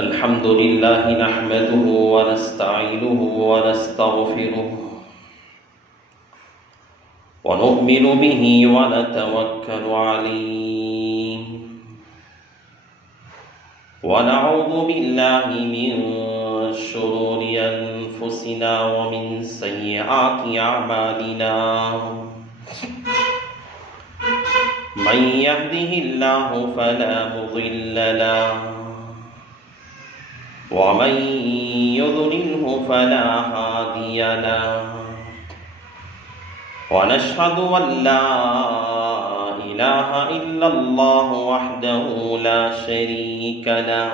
الحمد لله نحمده ونستعينه ونستغفره ونؤمن به ونتوكل عليه ونعوذ بالله من شرور أنفسنا ومن سيئات أعمالنا من يهده الله فلا مضل له ومن يضلله فلا هادي له ونشهد أن لا إله إلا الله وحده لا شريك له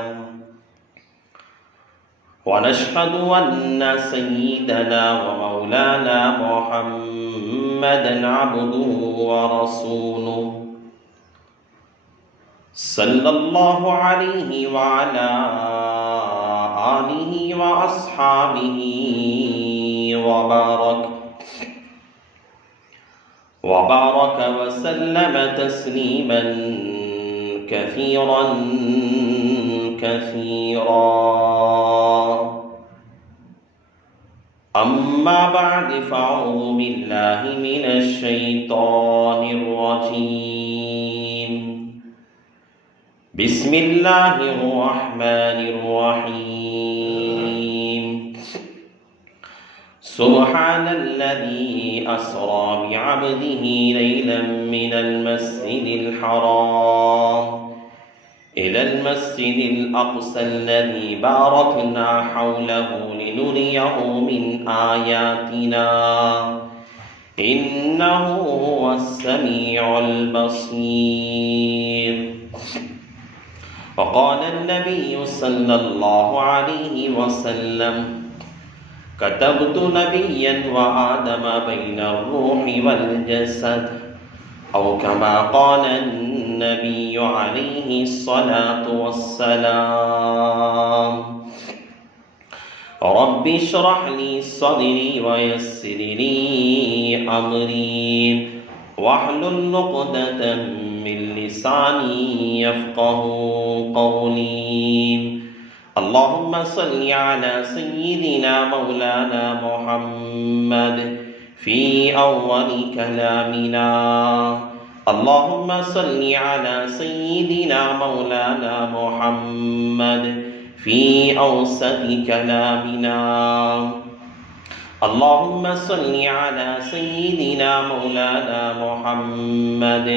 ونشهد أن سيدنا ومولانا محمدا عبده ورسوله صلى الله عليه وعلى آله وأصحابه وبارك وسلم تسليما كثيرا أما بعد فأعوذ بالله من الشيطان الرجيم بسم الله الرحمن الرحيم سبحان الذي أسرى بعبده ليلا من المسجد الحرام إلى المسجد الأقصى الذي باركنا حوله لنريه من آياتنا إنه هو السميع البصير وقال النبي صلى الله عليه وسلم كتبت نبيا وآدم بين الروح والجسد أو كما قال النبي عليه الصلاة والسلام رب اشرح لي صدري ويسر لي أمري واحلل عقدة من لساني يفقه قولي اللهم صل على سيدنا مولانا محمد في أول كلامنا اللهم صل على سيدنا مولانا محمد في أوسط كلامنا اللهم صل على سيدنا مولانا محمد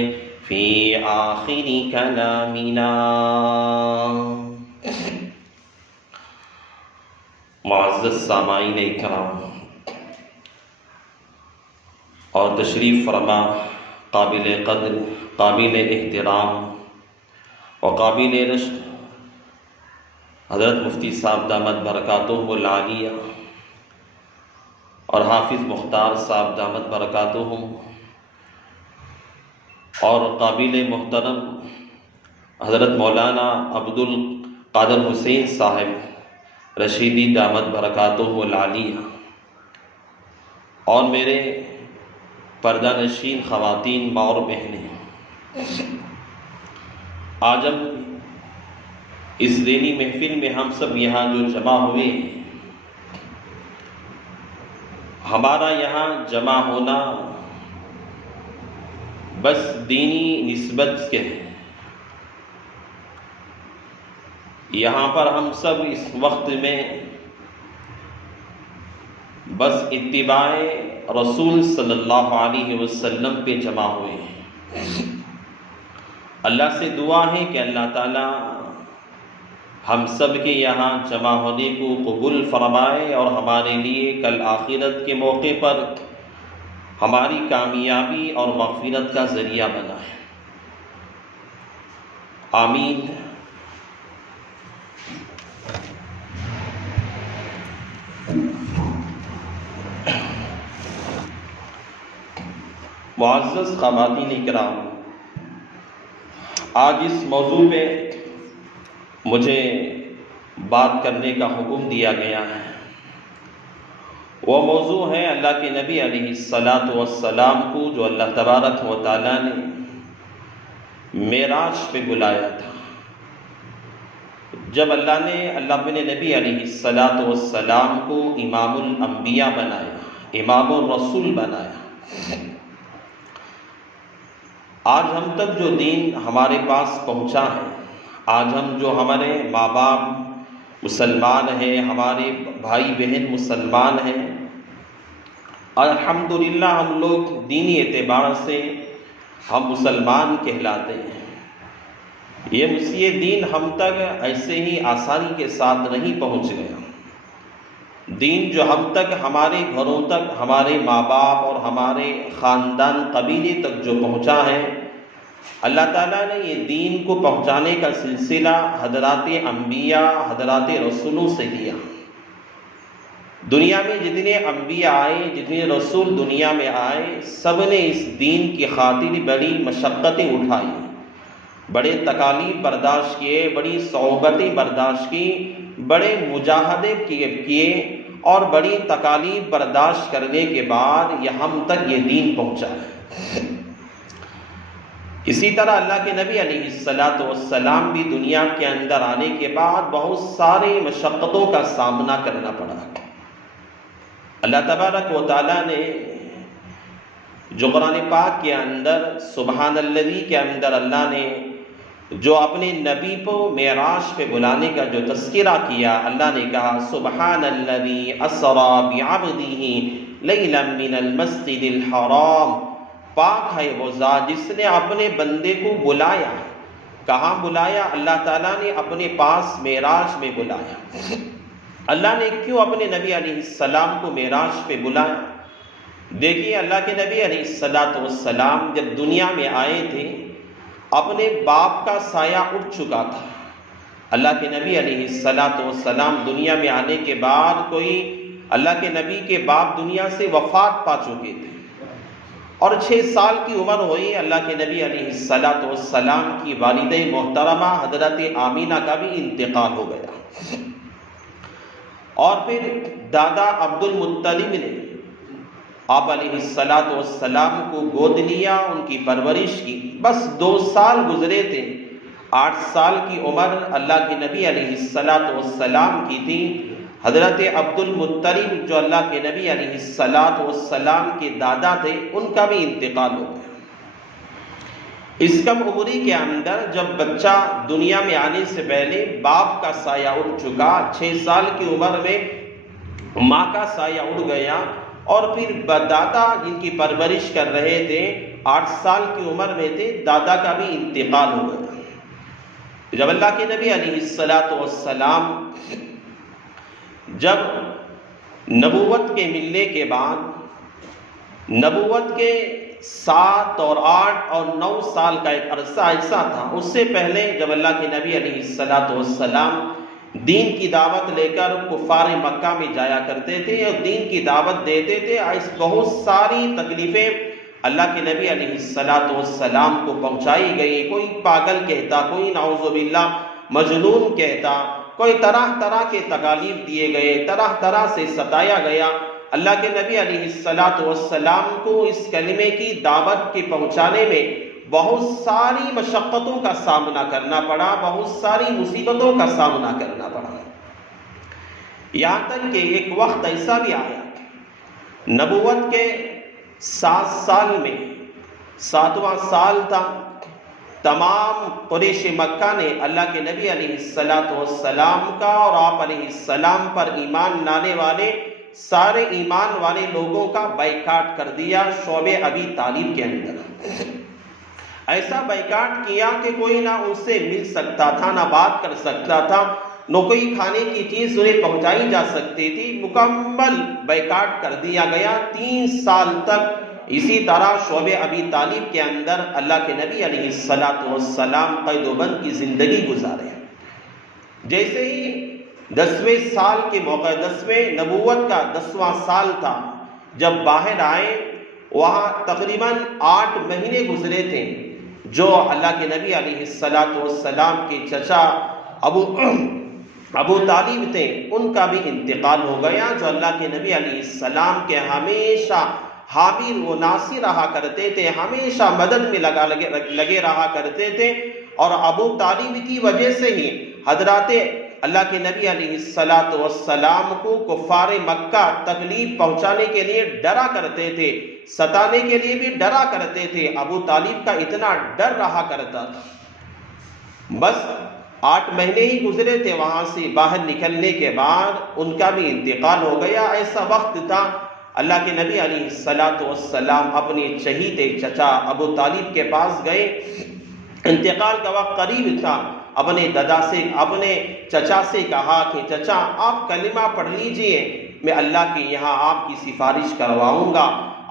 في آخر كلامنا. معزز سامعین اکرام اور تشریف فرما قابل قدر، قابل احترام و قابل رشک حضرت مفتی صاحب دامت برکاتہ العالیہ اور حافظ مختار صاحب دامت برکاتہ اور قابل محترم حضرت مولانا عبد القادر حسین صاحب رشیدی دامت برکاتہ العالیہ اور میرے پردہ نشین خواتین ماں اور بہنیں، آج ہم اس دینی محفل میں ہم سب یہاں جو جمع ہوئے ہیں، ہمارا یہاں جمع ہونا بس دینی نسبت کے ہے. یہاں پر ہم سب اس وقت میں بس اتباع رسول صلی اللہ علیہ وسلم پہ جمع ہوئے ہیں. اللہ سے دعا ہے کہ اللہ تعالیٰ ہم سب کے یہاں جمع ہونے کو قبول فرمائے اور ہمارے لیے کل آخرت کے موقع پر ہماری کامیابی اور مغفرت کا ذریعہ بنائے. آمین. معزز خواتین اکرام، آج اس موضوع پہ مجھے بات کرنے کا حکم دیا گیا ہے. وہ موضوع ہے اللہ کے نبی علیہ الصلاۃ والسلام کو جو اللہ تبارک و تعالیٰ نے معراج پہ بلایا تھا، جب اللہ نے اپنے نبی علیہ السلام کو امام الانبیاء بنایا، امام الرسول بنایا، آج ہم تک جو دین ہمارے پاس پہنچا ہے، آج ہم جو ہمارے ماں باپ مسلمان ہیں، ہمارے بھائی بہن مسلمان ہیں، الحمدللہ ہم لوگ دینی اعتبار سے ہم مسلمان کہلاتے ہیں۔ یہ دین ہم تک ایسے ہی آسانی کے ساتھ نہیں پہنچ گیا۔ دین جو ہم تک، ہمارے گھروں تک، ہمارے ماں باپ اور ہمارے خاندان قبیلے تک جو پہنچا ہے، اللہ تعالیٰ نے یہ دین کو پہنچانے کا سلسلہ حضرات انبیاء، حضرات رسولوں سے لیا۔ دنیا میں جتنے انبیاء آئے، جتنے رسول دنیا میں آئے، سب نے اس دین کی خاطر بڑی مشقتیں اٹھائی، بڑے تکالیف برداشت کیے، بڑی صعوبتیں برداشت کی، بڑے مجاہدے کیے اور بڑی تکالیف برداشت کرنے کے بعد یہ ہم تک یہ دین پہنچا ہے۔ اسی طرح اللہ کے نبی علیہ السلام بھی دنیا کے اندر آنے کے بعد بہت سارے مشقتوں کا سامنا کرنا پڑا۔ اللہ تبارک و تعالیٰ نے جو قرآن پاک کے اندر سبحان الذی کے اندر اللہ نے جو اپنے نبی کو معراج پہ بلانے کا جو تذکرہ کیا، اللہ نے کہا سبحان الذی اسری بعبدہ لیلا من المسجد الحرام، پاک ہے وہ ذات جس نے اپنے بندے کو بلایا۔ کہاں بلایا؟ اللہ تعالیٰ نے اپنے پاس معراج میں بلایا۔ اللہ نے کیوں اپنے نبی علیہ السلام کو معراج پہ بلایا؟ دیکھیے، اللہ کے نبی علیہ السلام جب دنیا میں آئے تھے، اپنے باپ کا سایہ اٹھ چکا تھا۔ اللہ کے نبی علیہ السلام دنیا میں آنے کے بعد کوئی اللہ کے نبی کے باپ دنیا سے وفات پا چکے تھے، اور 6 سال کی عمر ہوئی۔ اللہ کے نبی علیہ السلام کی والدہ محترمہ حضرت آمینہ کا بھی انتقال ہو گیا، اور پھر دادا عبد المطلب نے آپ علیہ السلام کو گود لیا، ان کی پرورش کی۔ بس 2 سال گزرے تھے، 8 سال کی عمر اللہ کے نبی علیہ السلام کی تھی۔ حضرت عبد المطلب جو اللہ کے نبی علیہ السلام کے دادا تھے، ان کا بھی انتقال ہو گیا۔ اس کم عمری کے اندر جب بچہ دنیا میں آنے سے پہلے باپ کا سایہ اٹھ چکا، 6 سال کی عمر میں ماں کا سایہ اٹھ گیا، اور پھر دادا جن کی پرورش کر رہے تھے 8 سال کی عمر میں تھے، دادا کا بھی انتقال ہو گیا۔ جب اللہ کے نبی علیہ السلام جب نبوت کے ملنے کے بعد، نبوت کے 7 اور 8 اور 9 سال کا ایک عرصہ ایسا تھا، اس سے پہلے جب اللہ کے نبی علیہ السلام دین کی دعوت لے کر کفار مکہ میں جایا کرتے تھے اور دین کی دعوت دیتے تھے، ایسی بہت ساری تکلیفیں اللہ کے نبی علیہ السلام کو پہنچائی گئی۔ کوئی پاگل کہتا، کوئی نعوذ باللہ مجنون کہتا، کوئی طرح طرح کے تکالیف دیے گئے، طرح طرح سے ستایا گیا۔ اللہ کے نبی علیہ السلام کو اس کلمے کی دعوت کے پہنچانے میں بہت ساری مشقتوں کا سامنا کرنا پڑا، بہت ساری مصیبتوں کا سامنا کرنا پڑا، یہاں تک کہ ایک وقت ایسا بھی آیا نبوت کے 7 سال میں 7واں سال تھا، تمام قریش مکہ نے اللہ کے نبی علیہ السلام کا اور آپ علیہ السلام پر ایمان لانے والے سارے ایمان والے لوگوں کا بائیکاٹ کر دیا شعب ابی طالب کے اندر۔ ایسا بائیکاٹ کیا کہ کوئی نہ ان سے مل سکتا تھا، نہ بات کر سکتا تھا، نہ کوئی کھانے کی چیز انہیں پہنچائی جا سکتی تھی۔ مکمل بائیکاٹ کر دیا گیا۔ 3 سال تک اسی طرح شعب ابی طالب کے اندر اللہ کے نبی علیہ السلام قید و بند کی زندگی گزارے۔ جیسے ہی 10ویں سال کے موقع، 10ویں نبوت کا 10واں سال تھا، جب باہر آئے، وہاں تقریباً 8 مہینے گزرے تھے۔ جو اللہ کے نبی علیہ السلام کے چچا ابو طالب تھے، ان کا بھی انتقال ہو گیا، جو اللہ کے نبی علیہ السلام کے ہمیشہ حامی و ناصر رہا کرتے تھے، ہمیشہ مدد میں لگے رہا کرتے تھے، اور ابو طالب کی وجہ سے ہی حضرات اللہ کے نبی علیہ السلام کو کفار مکہ تکلیف پہنچانے کے لیے ڈرا کرتے تھے، ستانے کے لیے بھی ڈرا کرتے تھے۔ ابو طالب کا اتنا ڈر رہا کرتا تھا، بس 8 مہینے ہی گزرے تھے وہاں سے باہر نکلنے کے بعد ان کا بھی انتقال ہو گیا۔ ایسا وقت تھا اللہ کے نبی علیہ السلام اپنے چہیتے چچا ابو طالب کے پاس گئے، انتقال کا وقت قریب تھا، اپنے دادا سے اپنے چچا سے کہا کہ چچا آپ کلمہ پڑھ لیجئے، میں اللہ کے یہاں آپ کی سفارش کرواؤں گا،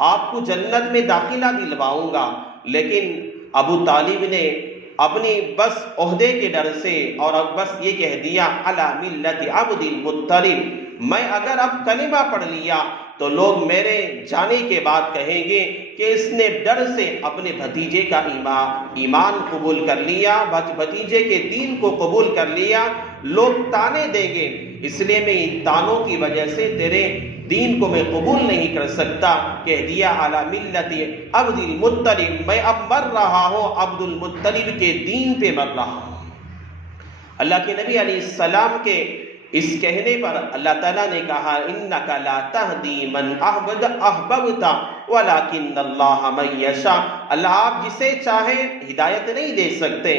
آپ کو جنت میں داخلہ دلواؤں گا۔ لیکن ابو طالب نے اپنی بس عہدے کے ڈر سے اور اب بس یہ کہہ دیا علی ملت عبد المطلب، میں اگر اب کلمہ پڑھ لیا تو لوگ میرے جانے کے بعد کہیں گے کہ اس نے ڈر سے اپنے بھتیجے کا ایمان قبول کر لیا، بھتیجے کے دین کو قبول کر لیا، لوگ تانے دیں گے، اس لیے میں ان تانوں کی وجہ سے تیرے دین کو میں قبول نہیں کر سکتا۔ کہہ دیا علی ملت عبد المطلب، میں اب مر رہا ہوں عبد المطلب کے دین پہ مر رہا ہوں۔ اللہ کے نبی علیہ السلام کے اس کہنے پر اللہ تعالیٰ نے کہا انک لا تہدی من احببت ولکن اللہ من یشاء، اللہ آپ جسے چاہے ہدایت نہیں دے سکتے،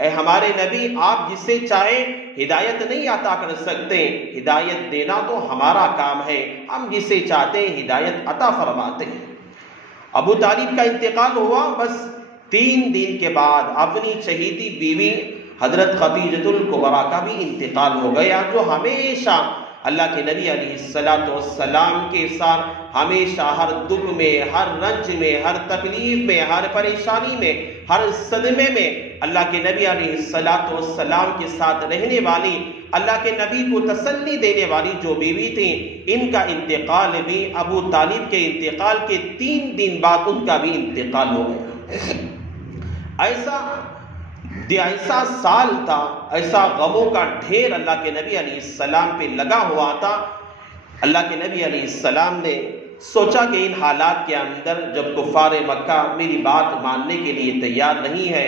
اے ہمارے نبی آپ جسے چاہے ہدایت نہیں عطا کر سکتے، ہدایت دینا تو ہمارا کام ہے، ہم جسے چاہتے ہیں ہدایت عطا فرماتے ہیں۔ ابو طالب کا انتقال ہوا، بس 3 دن کے بعد اپنی چہیتی بیوی حضرت خدیجۃ الکبریٰ کا بھی انتقال ہو گیا، جو ہمیشہ اللہ کے نبی علیہ السلام کے ساتھ ہمیشہ ہر دکھ میں، ہر رنج میں، ہر تکلیف میں، ہر پریشانی میں، ہر صدمے میں اللہ کے نبی علیہ السلام کے ساتھ رہنے والی، اللہ کے نبی کو تسلی دینے والی جو بیوی تھی، ان کا انتقال بھی ابو طالب کے انتقال کے 3 دن بعد ان کا بھی انتقال ہو گیا۔ ایسا سال تھا، ایسا غموں کا ڈھیر اللہ کے نبی علیہ السلام پہ لگا ہوا تھا۔ اللہ کے نبی علیہ السلام نے سوچا کہ ان حالات کے اندر جب کفار مکہ میری بات ماننے کے لیے تیار نہیں ہے،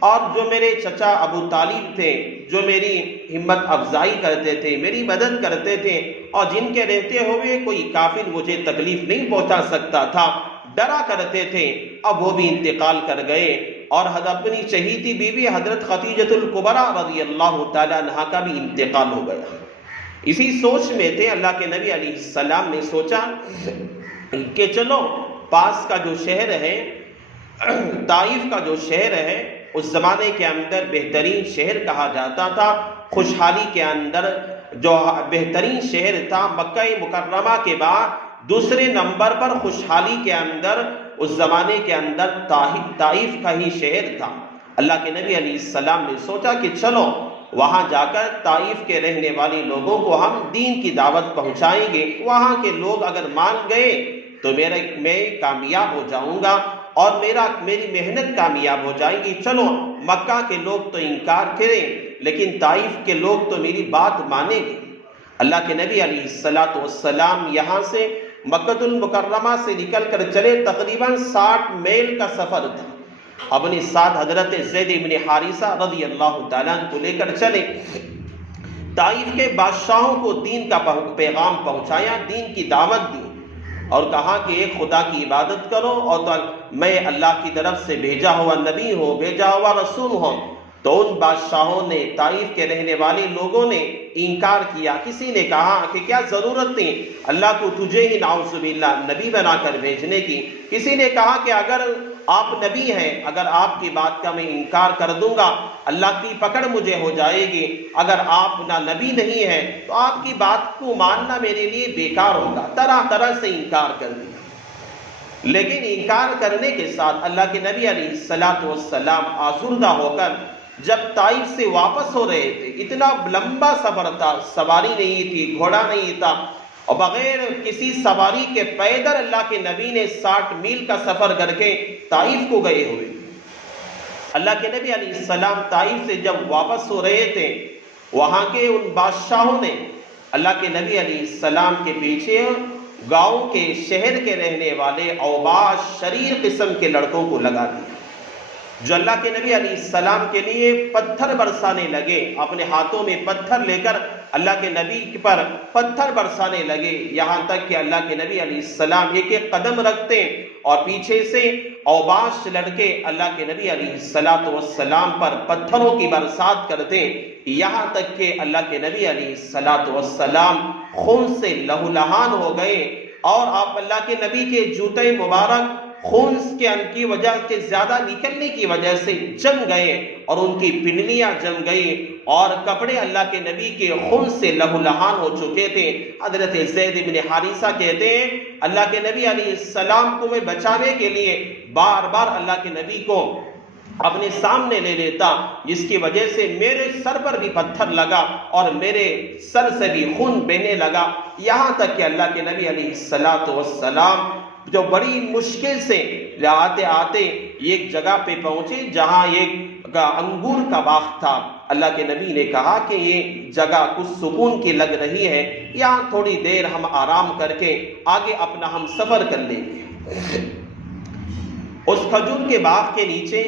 اور جو میرے چچا ابو طالب تھے، جو میری ہمت افزائی کرتے تھے، میری مدد کرتے تھے، اور جن کے رہتے ہوئے کوئی کافر مجھے تکلیف نہیں پہنچا سکتا تھا، ڈرا کرتے تھے، اب وہ بھی انتقال کر گئے، اور اپنی چہیتی بیوی حضرت خدیجۃ الکبریٰ رضی اللہ تعالیٰ عنہا کا بھی انتقال ہو گیا۔ اسی سوچ میں تھے، اللہ کے نبی علیہ السلام نے سوچا کہ چلو پاس کا جو شہر ہے، طائف کا جو شہر ہے، اس زمانے کے اندر بہترین شہر کہا جاتا تھا، خوشحالی کے اندر جو بہترین شہر تھا، مکہ مکرمہ کے بعد دوسرے نمبر پر خوشحالی کے اندر اس زمانے کے اندر طائف کا ہی شہر تھا۔ اللہ کے نبی علیہ السلام نے سوچا کہ چلو وہاں جا کر طائف کے رہنے والے لوگوں کو ہم دین کی دعوت پہنچائیں گے، وہاں کے لوگ اگر مان گئے تو میں کامیاب ہو جاؤں گا، اور میری محنت کامیاب ہو جائے گی۔ چلو مکہ کے لوگ تو انکار کریں، لیکن طائف کے لوگ تو میری بات مانیں گے۔ اللہ کے نبی علیہ السلام یہاں سے مکہ المکرمہ سے نکل کر چلے، تقریباً 60 میل کا سفر تھا، اپنے ساتھ حضرت زید بن حارثہ رضی اللہ تعالیٰ عنہ کو لے کر چلے، طائف کے بادشاہوں کو دین کا پیغام پہنچایا، دین کی دعوت دی، اور کہا کہ ایک خدا کی عبادت کرو، اور میں اللہ کی طرف سے بھیجا ہوا نبی ہوں، بھیجا ہوا رسول ہوں۔ تو ان بادشاہوں نے، طائف کے رہنے والے لوگوں نے انکار کیا۔ کسی نے کہا کہ کیا ضرورت تھی اللہ کو تجھے ہی نعوذ باللہ نبی بنا کر بھیجنے کی۔ کسی نے کہا کہ اگر آپ نبی ہیں، اگر آپ کی بات کا میں انکار کر دوں گا اللہ کی پکڑ مجھے ہو جائے گی، اگر آپ نہ نبی نہیں ہیں تو آپ کی بات کو ماننا میرے لیے بیکار ہوگا۔ طرح طرح سے انکار کر دیا، لیکن انکار کرنے کے ساتھ اللہ کے نبی علیہ السلام آزردہ ہو کر جب طائف سے واپس ہو رہے تھے، اتنا لمبا سفر تھا، سواری نہیں تھی، گھوڑا نہیں تھا، اور بغیر کسی سواری کے پیدل اللہ کے نبی نے 60 میل کا سفر کر کے طائف کو گئے ہوئے۔ اللہ کے نبی علیہ السلام طائف سے جب واپس ہو رہے تھے، وہاں کے ان بادشاہوں نے اللہ کے نبی علیہ السلام کے پیچھے گاؤں کے شہر کے رہنے والے اوباش شریر قسم کے لڑکوں کو لگا دیا، جو اللہ کے نبی علیہ السلام کے لیے پتھر برسانے لگے، اپنے ہاتھوں میں پتھر لے کر اللہ کے نبی پر پتھر برسانے لگے، یہاں تک کہ اللہ کے نبی علیہ السلام ایک ایک قدم رکھتے اور پیچھے سے اوباش لڑکے اللہ کے نبی علیہ السلام پر پتھروں کی برسات کرتے، یہاں تک کہ اللہ کے نبی علیہ السلام خون سے لہولہان ہو گئے، اور آپ اللہ کے نبی کے جوتے مبارک خون کی وجہ کے زیادہ نکلنے کی وجہ سے جم گئے، اور ان کی پنڈلیاں جم گئی، اور کپڑے اللہ کے نبی کے خون سے لہولہان ہو چکے تھے۔ حضرت زید بن حارثہ کہتے ہیں اللہ کے نبی علیہ السلام کو میں بچانے کے لیے بار بار اللہ کے نبی کو اپنے سامنے لے لیتا، جس کی وجہ سے میرے سر پر بھی پتھر لگا اور میرے سر سے بھی خون بہنے لگا، یہاں تک کہ اللہ کے نبی علیہ السلام جو بڑی مشکل سے آتے آتے ایک جگہ پہ پہنچے جہاں ایک انگور کا باغ تھا۔ اللہ کے نبی نے کہا کہ یہ جگہ کچھ سکون کی لگ رہی ہے، یہاں تھوڑی دیر ہم آرام کر کے آگے اپنا ہم سفر کر لیں گے۔ اس کھجور کے باغ کے نیچے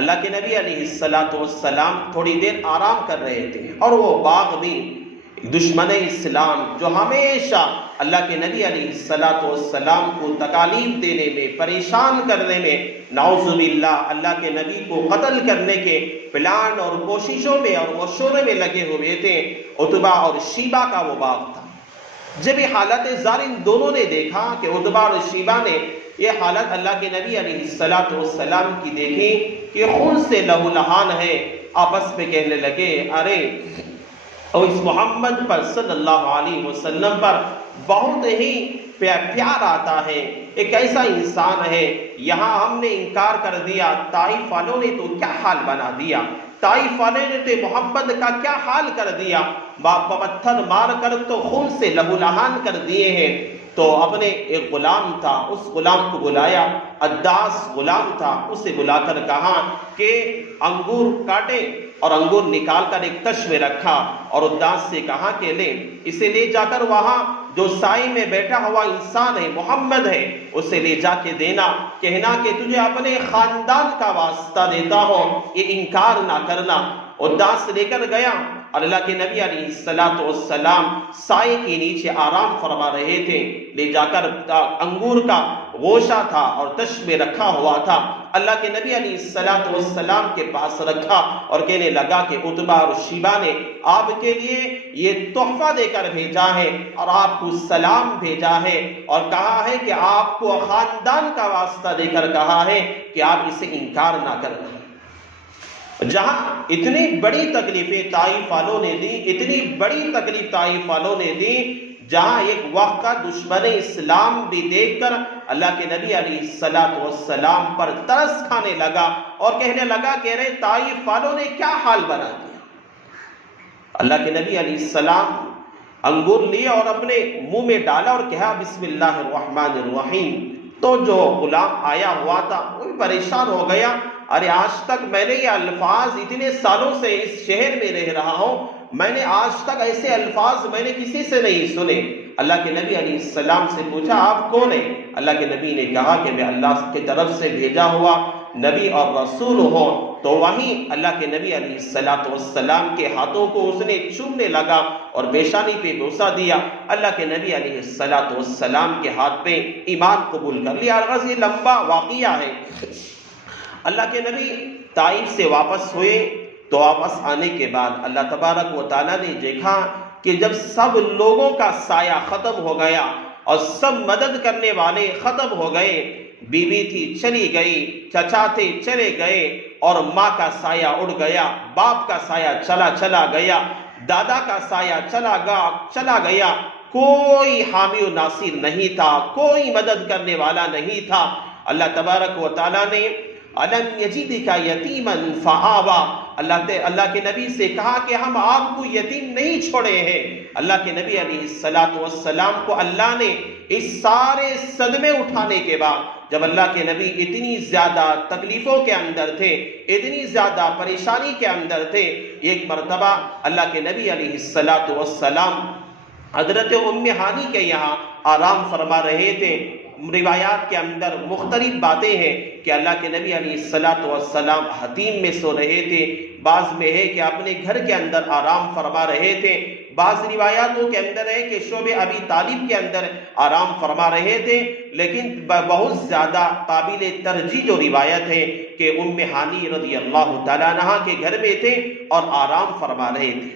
اللہ کے نبی علیہ السلام تھوڑی دیر آرام کر رہے تھے، اور وہ باغ بھی دشمن اسلام جو ہمیشہ اللہ کے نبی علیہ السلام کو تکالیف دینے میں، پریشان کرنے میں، نعوذ باللہ اللہ کے نبی کو قتل کرنے کے پلان اور کوششوں میں اور مشورے میں لگے ہوئے تھے، عتبہ اور شیبہ کا وہ باغ تھا۔ جب یہ حالت زارن دونوں نے دیکھا کہ عتبہ اور شیبہ نے یہ حالت اللہ کے نبی علیہ السلام کی دیکھی کہ خون سے لہولہان ہے، آپس میں کہنے لگے ارے اور اس محمد پر صلی اللہ علیہ وسلم پر بہت ہی پیار آتا ہے، ایک ایسا انسان ہے، یہاں ہم نے انکار کر دیا، طائف والوں نے تو کیا حال بنا دیا، طائف والے نے تو محمد کا کیا حال کر دیا، پتھر مار کر تو خون سے لہولہان کر دیے ہیں۔ تو اپنے ایک غلام تھا، اس غلام کو بلایا، عداس غلام تھا، اسے بلا کر کہا کہ انگور کاٹے اور انگور نکال کر ایک تش میں رکھا، اور عداس سے کہا کہ لے اسے لے جا کر وہاں جو سائے میں بیٹھا ہوا انسان ہے محمد ہے اسے لے جا کے دینا، کہنا کہ تجھے اپنے خاندان کا واسطہ دیتا ہوں، یہ انکار نہ کرنا۔ عداس لے کر گیا، اور اللہ کے نبی علیہ السلام سائے کے نیچے آرام فرما رہے تھے، لے جا کر انگور کا گوشہ تھا اور تش میں رکھا ہوا تھا، اللہ کے نبی علیہ السلام کے پاس رکھا، اور کہنے لگا کہ عتبہ اور شیبہ نے آپ کے لیے یہ تحفہ دے کر بھیجا ہے، اور آپ کو سلام بھیجا ہے، اور کہا ہے کہ آپ کو خاندان کا واسطہ دے کر کہا ہے کہ آپ اسے انکار نہ کرنا۔ جہاں اتنی بڑی تکلیفیں طائف والوں نے دی، اتنی بڑی تکلیف طائف والوں نے دی، جہاں ایک وقت کا دشمن اسلام بھی دیکھ کر اللہ کے نبی علیہ السلام پر ترس کھانے لگا اور کہنے لگا کہ رے طائف والوں نے کیا حال بنا دیا۔ اللہ کے نبی علیہ السلام انگور لیے اور اپنے منہ میں ڈالا اور کہا بسم اللہ الرحمن الرحیم۔ تو جو غلام آیا ہوا تھا وہ بھی پریشان ہو گیا، ارے آج تک میں نے یہ الفاظ اتنے سالوں سے اس شہر میں رہ رہا ہوں، میں نے آج تک ایسے الفاظ میں نے کسی سے نہیں سنے۔ اللہ کے نبی علیہ السلام سے پوچھا آپ کون ہیں؟ اللہ کے نبی نے کہا کہ میں اللہ کی طرف سے بھیجا ہوا نبی اور رسول ہوں۔ تو وہیں اللہ کے نبی علیہ السلام کے ہاتھوں کو اس نے چومنے لگا اور پیشانی پہ بوسہ دیا، اللہ کے نبی علیہ السلام کے ہاتھ پہ ایمان قبول کر لیا۔ یہ لمبا واقعہ ہے۔ اللہ کے نبی طائف سے واپس ہوئے، تو واپس آنے کے بعد اللہ تبارک و تعالیٰ نے دیکھا کہ جب سب لوگوں کا سایہ ختم ہو گیا اور سب مدد کرنے والے ختم ہو گئے، بیوی تھی چلی گئی، چچا تھے چلے گئے، اور ماں کا سایہ اڑ گیا، باپ کا سایہ چلا گیا، دادا کا سایہ چلا گیا، کوئی حامی و ناصر نہیں تھا، کوئی مدد کرنے والا نہیں تھا۔ اللہ تبارک و تعالیٰ نے أَلَمْ يَجِدْكَ يَتِيمًا فَآوَىٰ، اللہ کے نبی سے کہا کہ ہم آپ کو یتیم نہیں چھوڑے ہیں۔ اللہ کے نبی علیہ السلام کو اللہ نے اس سارے صدمے اٹھانے کے بعد، جب اللہ کے نبی اتنی زیادہ تکلیفوں کے اندر تھے، اتنی زیادہ پریشانی کے اندر تھے، ایک مرتبہ اللہ کے نبی علیہ السلام حضرت ام ہانی کے یہاں آرام فرما رہے تھے۔ روایات کے اندر مختلف باتیں ہیں کہ اللہ کے نبی علیہ السلام حتیم میں سو رہے تھے، بعض میں ہے کہ اپنے گھر کے اندر آرام فرما رہے تھے، بعض روایاتوں کے اندر ہے کہ شعب ابی طالب کے اندر آرام فرما رہے تھے، لیکن بہت زیادہ قابل ترجیح جو روایت ہے کہ ام ہانی رضی اللہ تعالیٰ عنہا کے گھر میں تھے اور آرام فرما رہے تھے۔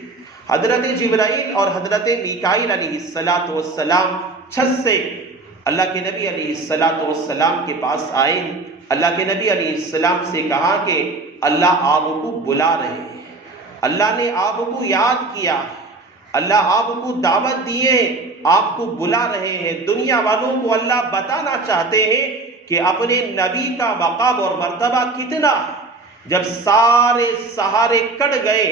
حضرت جبرائیل اور حضرت میکائیل علیہ السلام چھت سے اللہ کے نبی علیہ السلام کے پاس آئے، اللہ کے نبی علیہ السلام سے کہا کہ اللہ آپ کو بلا رہے ہیں، اللہ نے آپ کو یاد کیا، اللہ آپ کو دعوت دیے، آپ کو بلا رہے ہیں۔ دنیا والوں کو اللہ بتانا چاہتے ہیں کہ اپنے نبی کا مقام اور مرتبہ کتنا ہے۔ جب سارے سہارے کٹ گئے،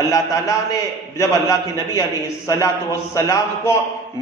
اللہ تعالیٰ نے جب اللہ کے نبی علیہ السلام کو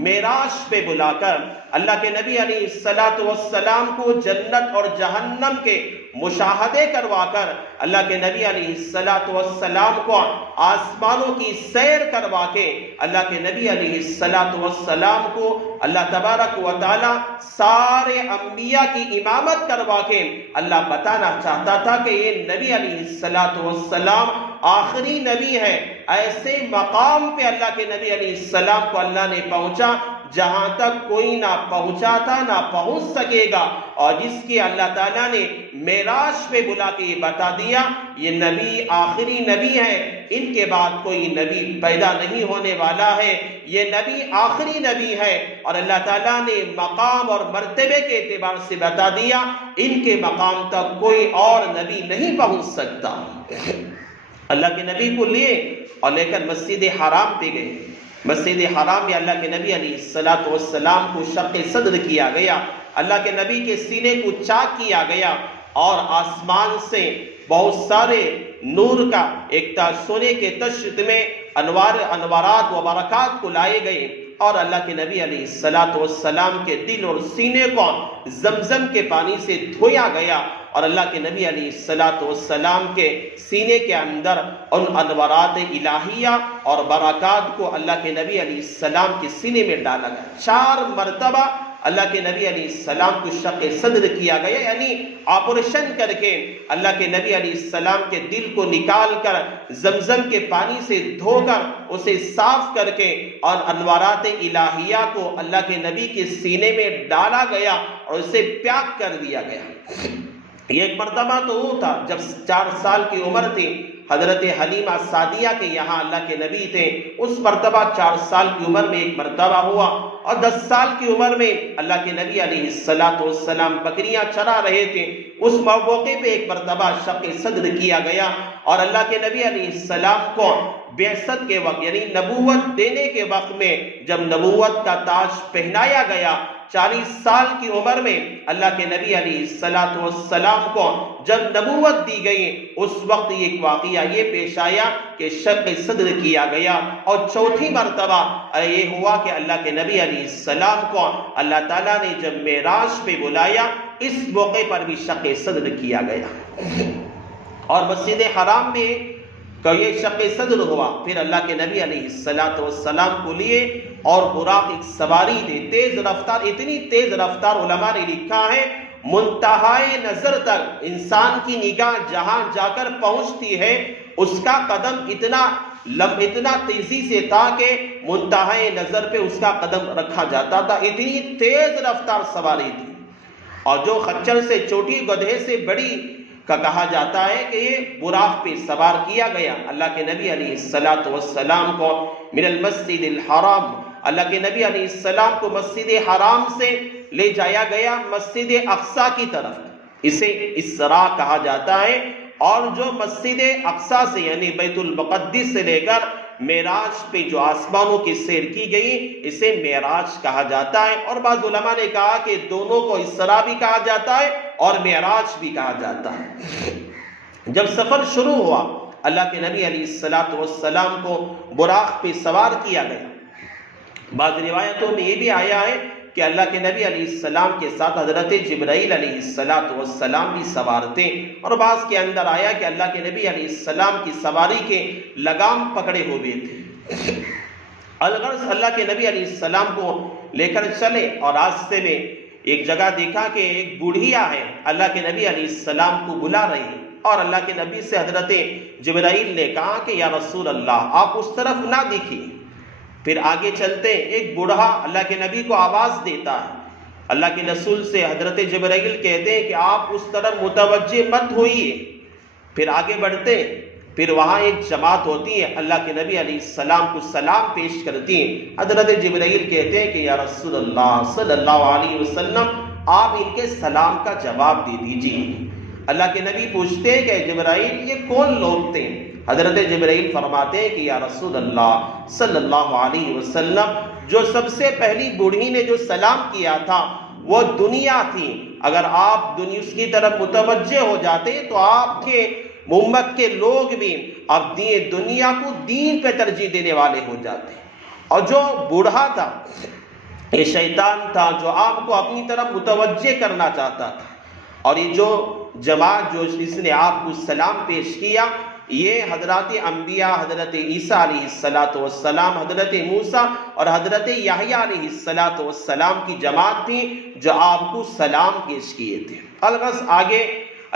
معراج پہ بلا کر اللہ کے نبی علیہ السلام کو جنت اور جہنم کے مشاہدے کروا کر اللہ کے نبی علیہ السلام کو آسمانوں کی سیر کروا کے اللہ کے نبی علیہ السلام کو اللہ تبارک و تعالی سارے انبیاء کی امامت کروا کے اللہ بتانا چاہتا تھا کہ یہ نبی علیہ السلام آخری نبی ہے۔ ایسے مقام پہ اللہ کے نبی علیہ السلام کو اللہ نے پہنچا جہاں تک کوئی نہ پہنچا تھا نہ پہنچ سکے گا، اور جس کی اللہ تعالیٰ نے معراج پہ بلا کے یہ بتا دیا یہ نبی آخری نبی ہے، ان کے بعد کوئی نبی پیدا نہیں ہونے والا ہے، یہ نبی آخری نبی ہے، اور اللہ تعالیٰ نے مقام اور مرتبے کے اعتبار سے بتا دیا ان کے مقام تک کوئی اور نبی نہیں پہنچ سکتا۔ اللہ کے نبی کو لیے اور لے کر مسجد حرام پہ گئے۔ مسجد حرام میں اللہ کے نبی علیہ السلام کو شق صدر کیا گیا، اللہ کے نبی کے سینے کو چاک کیا گیا، اور آسمان سے بہت سارے نور کا ایک سونے کے تشت میں انوارات و برکات کو لائے گئے، اور اللہ کے نبی علیہ السلام کے دل اور سینے کو زمزم کے پانی سے دھویا گیا، اور اللہ کے نبی علیہ السلام کے سینے کے اندر ان انوارات الہیہ اور برکات کو اللہ کے نبی علیہ السلام کے سینے میں ڈالا گیا۔ 4 مرتبہ اللہ کے نبی علیہ السلام کو شق صدر کیا گیا، یعنی آپریشن کر کے اللہ کے نبی علیہ السلام کے دل کو نکال کر زمزم کے پانی سے دھو کر اسے صاف کر کے اور انوارات الہیہ کو اللہ کے نبی کے سینے میں ڈالا گیا اور اسے پیاک کر دیا گیا۔ یہ ایک مرتبہ تو وہ تھا جب 4 سال کی عمر تھی، حضرت حلیمہ سعدیہ کے یہاں اللہ کے نبی تھے، اس مرتبہ 4 سال کی عمر میں ایک مرتبہ ہوا، اور 10 سال کی عمر میں اللہ کے نبی علیہ السلام بکریاں چرا رہے تھے، اس موقع پہ ایک مرتبہ شق صدر کیا گیا، اور اللہ کے نبی علیہ السلام کو بعثت کے وقت یعنی نبوت دینے کے وقت میں جب نبوت کا تاج پہنایا گیا، 40 سال کی عمر میں اللہ کے نبی علیہ السلام کو جب نبوت دی گئی، اس وقت ایک واقعہ یہ پیش آیا کہ شق صدر کیا گیا، اور 4تھی مرتبہ یہ ہوا کہ اللہ کے نبی علیہ السلام کو اللہ تعالیٰ نے جب معراج پہ بلایا، اس موقع پر بھی شق صدر کیا گیا، اور مسجد حرام میں کہ یہ شق صدر ہوا۔ پھر اللہ کے نبی علیہ السلام کو لیے اور براق ایک سواری دے، تیز رفتار، اتنی تیز رفتار علماء نے لکھا ہے منتہائے نظر تک انسان کی نگاہ جہاں جا کر پہنچتی ہے اس کا قدم اتنا تیزی سے تھا کہ منتہائے نظر پہ اس کا قدم رکھا جاتا تھا، اتنی تیز رفتار سواری تھی۔ اور جو خچر سے چھوٹی گدھے سے بڑی کا کہا جاتا ہے کہ یہ براق پہ سوار کیا گیا۔ اللہ کے نبی علیہ السلام کو من المسجد الحرام، اللہ کے نبی علیہ السلام کو مسجد حرام سے لے جایا گیا مسجد اقصی کی طرف، اسے اسراء کہا جاتا ہے، اور جو مسجد اقصی سے یعنی بیت المقدس سے لے کر معراج پہ جو آسمانوں کی سیر کی گئی اسے معراج کہا جاتا ہے، اور بعض علماء نے کہا کہ دونوں کو اسراء بھی کہا جاتا ہے اور معراج بھی کہا جاتا ہے۔ جب سفر شروع ہوا اللہ کے نبی علیہ السلام کو براق پہ سوار کیا گیا۔ بعض روایتوں میں یہ بھی آیا ہے کہ اللہ کے نبی علیہ السلام کے ساتھ حضرت جبرائیل علیہ السلام بھی سوار تھے، اور بعض کے اندر آیا کہ اللہ کے نبی علیہ السلام کی سواری کے لگام پکڑے ہوئے تھے۔ الغرض اللہ کے نبی علیہ السلام کو لے کر چلے اور راستے میں ایک جگہ دیکھا کہ ایک بوڑھیا ہے اللہ کے نبی علیہ السلام کو بلا رہی ہے، اور اللہ کے نبی سے حضرت جبرائیل نے کہا کہ یا رسول اللہ آپ اس طرف نہ دیکھیے۔ پھر آگے چلتے ایک بوڑھا اللہ کے نبی کو آواز دیتا ہے، اللہ کے رسول سے حضرت جبرائیل کہتے ہیں کہ آپ اس طرف متوجہ مت ہوئیے۔ پھر آگے بڑھتے پھر وہاں ایک جماعت ہوتی ہے، اللہ کے نبی علیہ السلام کو سلام پیش کرتی ہے۔ حضرت جبرائیل کہتے ہیں کہ یا رسول اللہ صلی اللہ علیہ وسلم آپ ان کے سلام کا جواب دے دیجیے۔ اللہ کے نبی پوچھتے ہیں کہ جبرائیل یہ کون لوگ تھے؟ حضرت جبرائیل فرماتے ہیں کہ یا رسول اللہ صلی اللہ علیہ وسلم جو سب سے پہلی بوڑھی نے جو سلام کیا تھا وہ دنیا تھی، اگر آپ اس کی طرف متوجہ ہو جاتے تو آپ کے امت کے لوگ بھی اب دنیا کو دین پہ ترجیح دینے والے ہو جاتے۔ اور جو بوڑھا تھا یہ شیطان تھا جو آپ کو اپنی طرف متوجہ کرنا چاہتا تھا، اور یہ جو جماعت جو اس نے آپ کو سلام پیش کیا یہ حضرات انبیاء، حضرت عیسیٰ علیہ السلام، حضرت موسیٰ اور حضرت یحییٰ علیہ السلام کی جماعت تھی جو آپ کو سلام پیش کیے تھے۔ الغرض آگے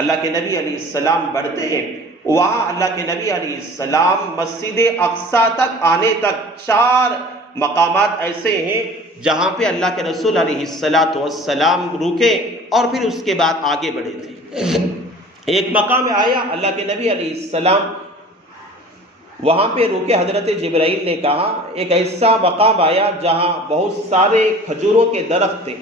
اللہ کے نبی علیہ السلام بڑھتے ہیں، وہاں اللہ کے نبی علیہ السلام مسجد اقصیٰ تک آنے تک 4 مقامات ایسے ہیں جہاں پہ اللہ کے رسول علیہ السلام رکے اور پھر اس کے بعد آگے بڑھے تھے۔ ایک مقام آیا اللہ کے نبی علیہ السلام وہاں پہ رکے، حضرت جبرائیل نے کہا ایک ایسا مقام آیا جہاں بہت سارے کھجوروں کے درخت تھے۔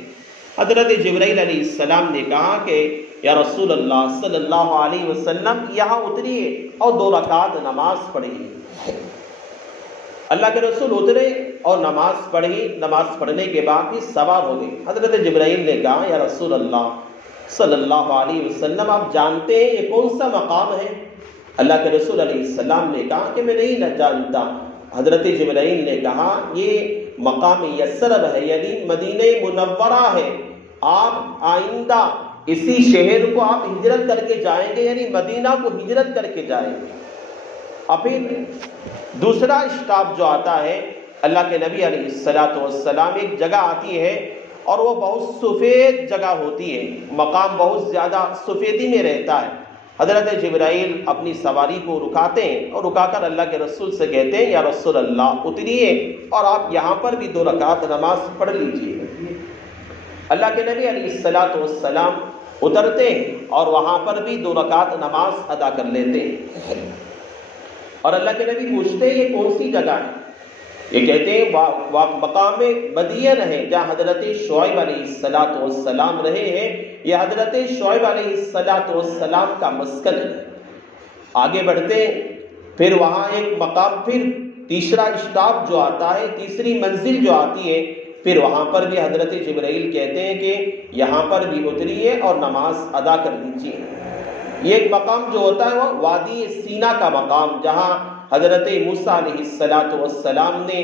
حضرت جبرائیل علیہ السلام نے کہا کہ یا رسول اللہ صلی اللہ علیہ وسلم یہاں اتریے اور 2 رکعت نماز پڑھیے۔ اللہ کے رسول اترے اور نماز پڑھی، نماز پڑھنے کے بعد بھی سوار ہو گئے۔ حضرت جبرائیل نے کہا یا رسول اللہ صلی اللہ علیہ وسلم آپ جانتے ہیں یہ کون سا مقام ہے؟ اللہ کے رسول علیہ السلام نے کہا کہ میں نہیں جانتا۔ حضرت جبرائیل نے کہا یہ مقام یثرب ہے، یعنی مدینہ منورہ ہے، آپ آئندہ اسی شہر کو آپ ہجرت کر کے جائیں گے، یعنی مدینہ کو ہجرت کر کے جائیں گے۔ اور پھر دوسرا اسٹاپ جو آتا ہے اللہ کے نبی علیہ السلام ایک جگہ آتی ہے اور وہ بہت سفید جگہ ہوتی ہے، مقام بہت زیادہ سفیدی میں رہتا ہے۔ حضرت جبرائیل اپنی سواری کو رکاتے ہیں اور رکا کر اللہ کے رسول سے کہتے ہیں یا رسول اللہ اتریے اور آپ یہاں پر بھی 2 رکعت نماز پڑھ لیجیے۔ اللہ کے نبی علیہ السلام اترتے ہیں اور وہاں پر بھی 2 رکعت نماز ادا کر لیتے ہیں، اور اللہ کے نبی پوچھتے ہیں یہ کون سی جگہ ہے؟ یہ کہتے ہیں مقام مدین ہے جہاں حضرت شعیب علیہ السلام رہے ہیں، یہ حضرت شعیب علیہ السلام کا مسکن ہے۔ آگے بڑھتے پھر وہاں ایک مقام، پھر تیسرا اسٹاپ جو آتا ہے، تیسری منزل جو آتی ہے، پھر وہاں پر بھی حضرت جبرائیل کہتے ہیں کہ یہاں پر بھی اتریے اور نماز ادا کر دیجیے۔ یہ ایک مقام جو ہوتا ہے وہ وادی سینا کا مقام، جہاں حضرت موسیٰ علیہ السلام نے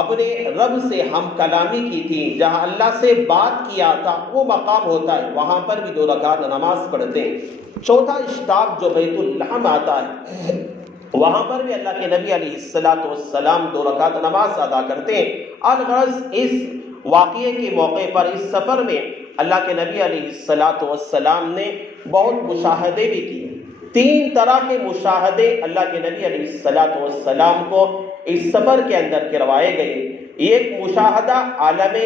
اپنے رب سے ہم کلامی کی تھی، جہاں اللہ سے بات کیا تھا، وہ مقام ہوتا ہے، وہاں پر بھی 2 رکعت نماز پڑھتے ہیں۔ چوتھا اسٹاپ جو بیت اللحم آتا ہے وہاں پر بھی اللہ کے نبی علیہ السلام 2 رکعت نماز ادا کرتے ہیں۔ الغرض اس واقعے کے موقع پر، اس سفر میں اللہ کے نبی علیہ السلام نے بہت مشاہدے بھی کیے۔ 3 طرح کے مشاہدے اللہ کے نبی علیہ السلام کو اس سفر کے اندر کروائے گئے۔ ایک مشاہدہ عالم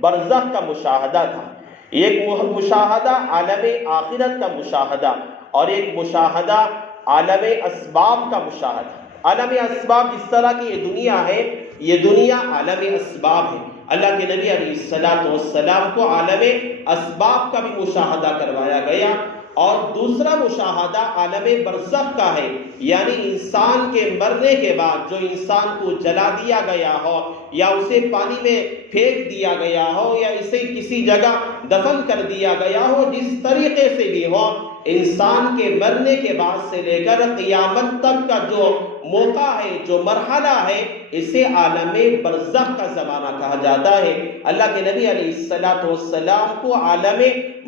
برزخ کا مشاہدہ تھا، ایک مشاہدہ عالم آخرت کا مشاہدہ، اور ایک مشاہدہ عالم اسباب کا مشاہدہ۔ عالم اسباب جس طرح کی یہ دنیا ہے، یہ دنیا عالم اسباب ہے۔ اللہ کے نبی علیہ السلام کو عالم اسباب کا بھی مشاہدہ کروایا گیا، اور دوسرا مشاہدہ عالم برزخ کا ہے، یعنی انسان کے مرنے کے بعد جو انسان کو جلا دیا گیا ہو یا اسے پانی میں پھینک دیا گیا ہو یا اسے کسی جگہ دفن کر دیا گیا ہو، جس طریقے سے بھی ہو، انسان کے مرنے کے بعد سے لے کر قیامت تک کا جو موقع ہے، جو مرحلہ ہے، اسے عالم برزخ کا زمانہ کہا جاتا ہے۔ اللہ کے نبی علیہ السلام کو عالم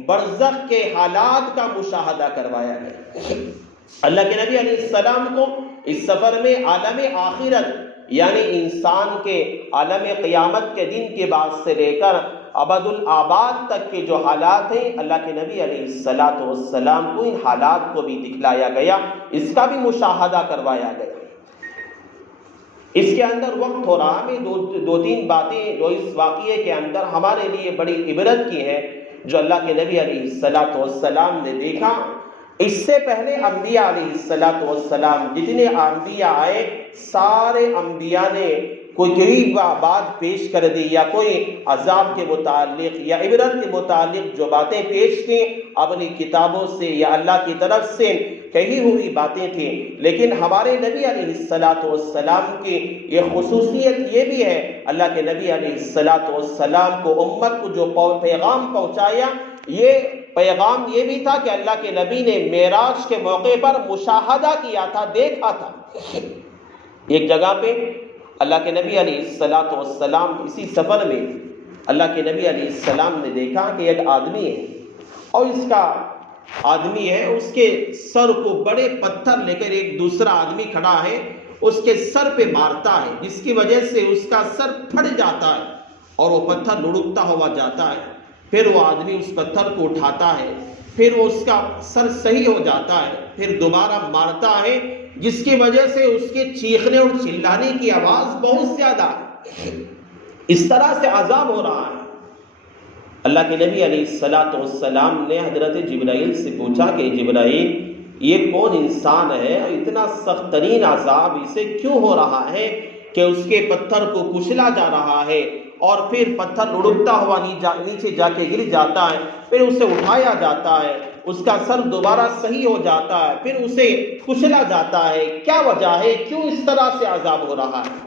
برزخ کے حالات کا مشاہدہ کروایا گیا۔ اللہ کے نبی علیہ السلام کو اس سفر میں عالم آخرت یعنی انسان کے عالم قیامت کے دن کے بعد سے لے کر ابد الآباد تک کے جو حالات ہیں، اللہ کے نبی علیہ الصلاۃ والسلام کو ان حالات کو بھی دکھلایا گیا، اس کا بھی مشاہدہ کروایا گیا۔ اس کے اندر وقت ہو رہا ہے، دو تین باتیں جو اس واقعے کے اندر ہمارے لیے بڑی عبرت کی ہیں، جو اللہ کے نبی علیہ الصلاۃ والسلام نے دیکھا۔ اس سے پہلے انبیاء علیہ الصلاۃ والسلام، جتنے انبیاء آئے، سارے انبیاء نے کوئی بات پیش کر دی، یا کوئی عذاب کے متعلق یا عبرت کے متعلق جو باتیں پیش کی اپنی کتابوں سے یا اللہ کی طرف سے کہی ہوئی باتیں تھیں۔ لیکن ہمارے نبی علیہ الصلاۃ والسلام کی یہ خصوصیت یہ بھی ہے، اللہ کے نبی علیہ الصلاۃ والسلام کو امت کو جو پیغام پہنچایا، یہ پیغام یہ بھی تھا کہ اللہ کے نبی نے معراج کے موقع پر مشاہدہ کیا تھا، دیکھا تھا۔ ایک جگہ پہ اللہ کے نبی علیہ الصلاۃ والسلام اسی سفر میں اللہ کے نبی علیہ السلام نے دیکھا کہ ایک آدمی ہے، اور اس کے سر کو بڑے پتھر لے کر ایک دوسرا آدمی کھڑا ہے، اس کے سر پہ مارتا ہے، جس کی وجہ سے اس کا سر پھٹ جاتا ہے اور وہ پتھر لڑکتا ہوا جاتا ہے۔ پھر وہ آدمی اس پتھر کو اٹھاتا ہے، پھر وہ اس کا سر صحیح ہو جاتا ہے، پھر دوبارہ مارتا ہے، جس کی وجہ سے اس کے چیخنے اور چلانے کی آواز بہت زیادہ ہے۔ اس طرح سے عذاب ہو رہا ہے۔ اللہ کے نبی علیہ الصلاۃ والسلام نے حضرت جبرائیل سے پوچھا کہ جبرائیل، یہ کون انسان ہے، اتنا سخت ترین عذاب اسے کیوں ہو رہا ہے کہ اس کے پتھر کو کچلا جا رہا ہے، اور پھر پتھر لڑکتا ہوا نیچے جا کے گر جاتا ہے، پھر اسے اٹھایا جاتا ہے، اس کا سر دوبارہ صحیح ہو جاتا ہے، پھر اسے کچلا جاتا ہے، کیا وجہ ہے، کیوں اس طرح سے عذاب ہو رہا ہے؟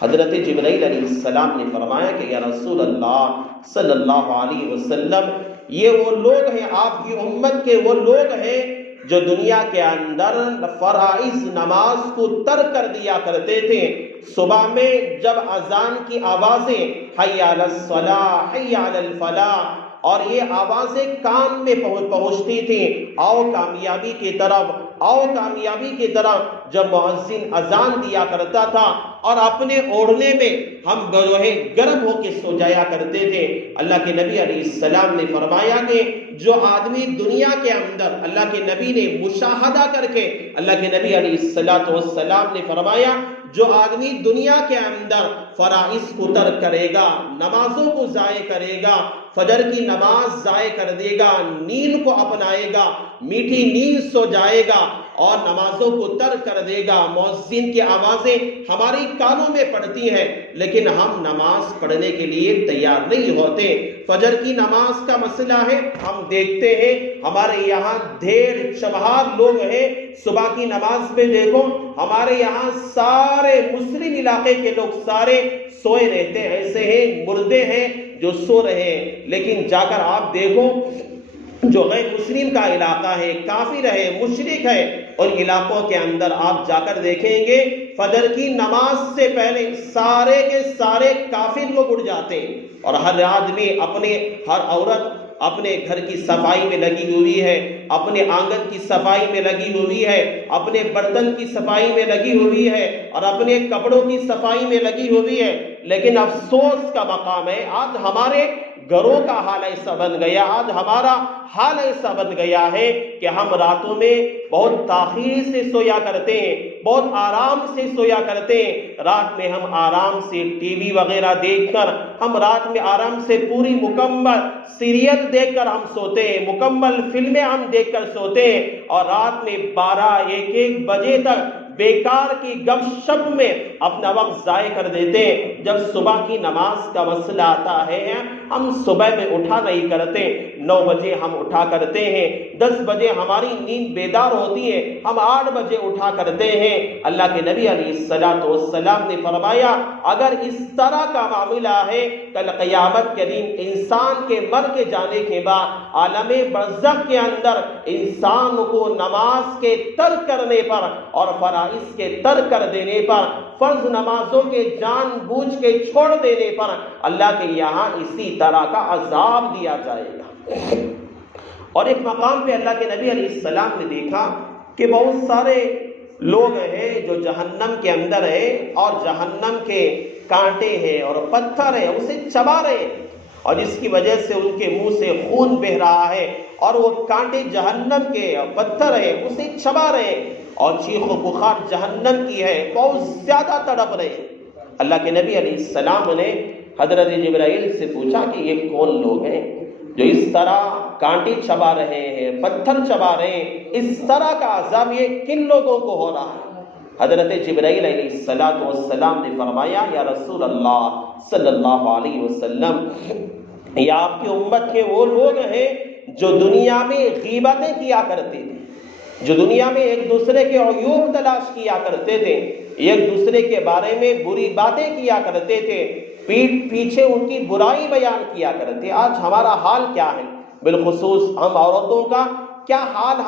حضرت جبرائیل علیہ السلام نے فرمایا کہ یا رسول اللہ صلی اللہ علیہ وسلم، یہ وہ لوگ ہیں، آپ کی امت کے وہ لوگ ہیں جو دنیا کے اندر فرائض نماز کو ترک کر دیا کرتے تھے۔ صبح میں جب اذان کی آوازیں حی علی الصلاۃ حی علی الفلاح، اور یہ آوازیں کان میں پہنچتی تھیں، آؤ کامیابی کی طرف، آؤ کامیابی کی طرف، جب مؤذن اذان دیا کرتا تھا، اور اپنے اوڑھنے میں ہم گرم ہو کے سو جایا کرتے تھے۔ اللہ کے نبی علیہ السلام نے فرمایا کہ جو آدمی دنیا کے اندر، اللہ کے نبی نے مشاہدہ کر کے، اللہ کے نبی علیہ الصلاۃ والسلام نے فرمایا جو آدمی دنیا کے اندر فرائض کو ترک کرے گا، نمازوں کو ضائع کرے گا، فجر کی نماز ضائع کر دے گا، نیند کو اپنائے گا، میٹھی نیند سو جائے گا اور نمازوں کو ترک کر دے گا۔ مؤذن کی آوازیں ہماری کانوں میں پڑتی ہیں، لیکن ہم نماز پڑھنے کے لیے تیار نہیں ہوتے۔ فجر کی نماز کا مسئلہ ہے، ہم دیکھتے ہیں ہمارے یہاں ڈھیر چبہار لوگ ہیں، صبح کی نماز میں دیکھو ہمارے یہاں سارے مسلم علاقے کے لوگ سارے سوئے رہتے ہیں، ایسے ہیں مردے ہیں جو سو رہے ہیں۔ لیکن جا کر آپ دیکھو جو غیر مسلم کا علاقہ ہے، کافر ہے، مشرک ہے، ان علاقوں کے اندر آپ جا کر دیکھیں گے فجر کی نماز سے پہلے سارے کے سارے کافر لوگ اٹھ جاتے ہیں، اور ہر آدمی ہر عورت اپنے گھر کی صفائی میں لگی ہوئی ہے، اپنے آنگن کی صفائی میں لگی ہوئی ہے، اپنے برتن کی صفائی میں لگی ہوئی ہے، اور اپنے کپڑوں کی صفائی میں لگی ہوئی ہے۔ لیکن افسوس کا مقام ہے، آج ہمارے گھروں کا حال ایسا بن گیا، آج ہمارا حال ایسا بن گیا ہے کہ ہم راتوں میں بہت تاخیر سے سویا کرتے ہیں، بہت آرام سے سویا کرتے ہیں۔ رات میں ہم آرام سے ٹی وی وغیرہ دیکھ کر، ہم رات میں آرام سے پوری مکمل سیریل دیکھ کر ہم سوتے ہیں، مکمل فلمیں ہم دیکھ کر سوتے ہیں، اور رات میں 12-1 بجے تک بیکار کی گپ شپ میں اپنا وقت ضائع کر دیتے ہیں۔ جب صبح کی نماز کا مسئلہ آتا ہے، ہم صبح میں اٹھا نہیں کرتے، 9 بجے ہم اٹھا کرتے ہیں، 10 بجے ہماری نیند بیدار ہوتی ہے، ہم 8 بجے اٹھا کرتے ہیں۔ اللہ کے نبی علیہ الصلاۃ والسلام نے فرمایا اگر اس طرح کا معاملہ ہے، کل قیامت کے دن انسان کے مر کے جانے کے بعد عالم برزخ کے اندر انسان کو نماز کے ترک کرنے پر اور فرائض کے ترک کر دینے پر، فرض نمازوں کے جان بوجھ کے چھوڑ دینے پر اللہ کے یہاں اسی طرح کا عذاب دیا جائے گا۔ اور ایک مقام پہ اللہ کے نبی علیہ السلام نے دیکھا کہ بہت سارے لوگ ہیں جو جہنم کے اندر ہیں اور جہنم کے کانٹے ہیں اور پتھر ہیں اسے چبا رہے ہیں، اور جس کی وجہ سے ان کے منہ سے خون بہہ رہا ہے، اور وہ کانٹے جہنم کے اور پتھر ہیں اسے چبا رہے ہیں، اور چیخ و پکار جہنم کی ہے، بہت زیادہ تڑپ رہے ہیں۔ اللہ کے نبی علیہ السلام نے حضرت جبرائیل سے پوچھا کہ یہ کون لوگ ہیں جو اس طرح کانٹے چبا رہے ہیں، پتھر چبا رہے ہیں، اس طرح کا عذاب یہ کن لوگوں کو ہو رہا ہے؟ حضرت جبرائیل علیہ السلام نے فرمایا یا رسول اللہ صلی اللہ علیہ وسلم، یہ آپ کی امت کے وہ لوگ ہیں جو دنیا میں غیبتیں کیا کرتے تھے، جو دنیا میں ایک دوسرے کے عیوب تلاش کیا کرتے تھے، ایک دوسرے کے بارے میں بری باتیں کیا کرتے تھے، پیٹھ پیچھے ان کی برائی بیان کیا کرتے۔ آج ہمارا حال کیا ہے؟ بالخصوص ہم عورتوں کا کیا حال